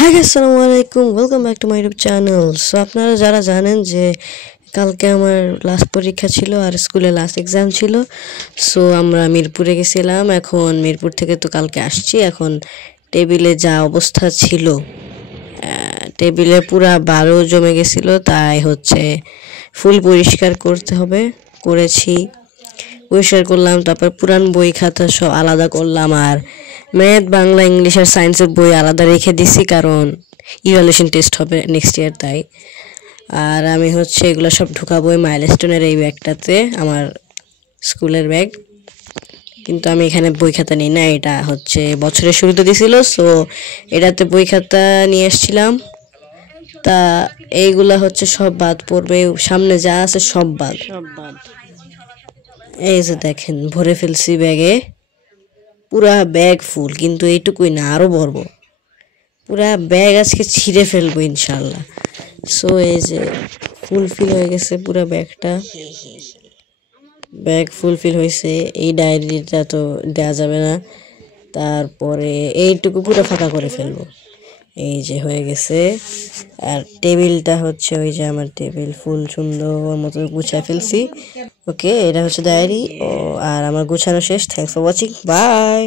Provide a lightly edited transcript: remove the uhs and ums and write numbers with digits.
High আসসালামু আলাইকুম, welcome back to my YouTube channel. So আপনারা যারা জানেন যে কালকে আমার লাস্ট পরীক্ষা ছিল আর স্কুলে লাস্ট এক্সাম ছিল, সো আমরা মিরপুরে গেছিলাম। এখন মিরপুর থেকে তো কালকে আসছি। এখন টেবিলে যা অবস্থা ছিল, টেবিলে পুরা বারো জমে গেছিল, তাই হচ্ছে ফুল পরিষ্কার করতে হবে। করেছি, পরিষ্কার করলাম। তারপর পুরান বই খাতা সব আলাদা করলাম, আর ম্যাথ, বাংলা, ইংলিশ আর সায়েন্সের বই আলাদা রেখে দিছি, কারণ ইভ্যালুয়েশন টেস্ট হবে নেক্সট ইয়ার, তাই। আর আমি হচ্ছে এগুলো সব ঢুকাবো মাইলস্টোনের এই ব্যাগটাতে, আমার স্কুলের ব্যাগ। কিন্তু আমি এখানে বই খাতা নিই না, এটা হচ্ছে বছরের শুরুতে দিছিল, সো এটাতে বই খাতা নিয়ে এসেছিলাম। তা এইগুলা হচ্ছে সব বাদ পড়বে, সামনে যা আছে সব বাদ। এই যে দেখেন, ভরে ফেলছি ব্যাগে, পুরা ব্যাগ ফুল। কিন্তু এইটুকুই না, আরো ভরবো। পুরা ব্যাগ আজকে ছিঁড়ে ফেলবো ইনশাল্লাহ। সো এই যে ফুলফিল হয়ে গেছে পুরা ব্যাগটা, ব্যাগ ফুলফিল হয়েছে। এই ডায়েরিটা তো দেওয়া যাবে না, তারপরে এইটুকু পুরো ফাঁকা করে ফেলবো। এই যে হয়ে গেছে। আর টেবিলটা হচ্ছে, ওই যে আমার টেবিল ফুল সুন্দর মতো গুছায় ফেলছি। ওকে, এটা হচ্ছে ডায়েরি। ও আর আমার গুছানো শেষ। Thanks for watching, by.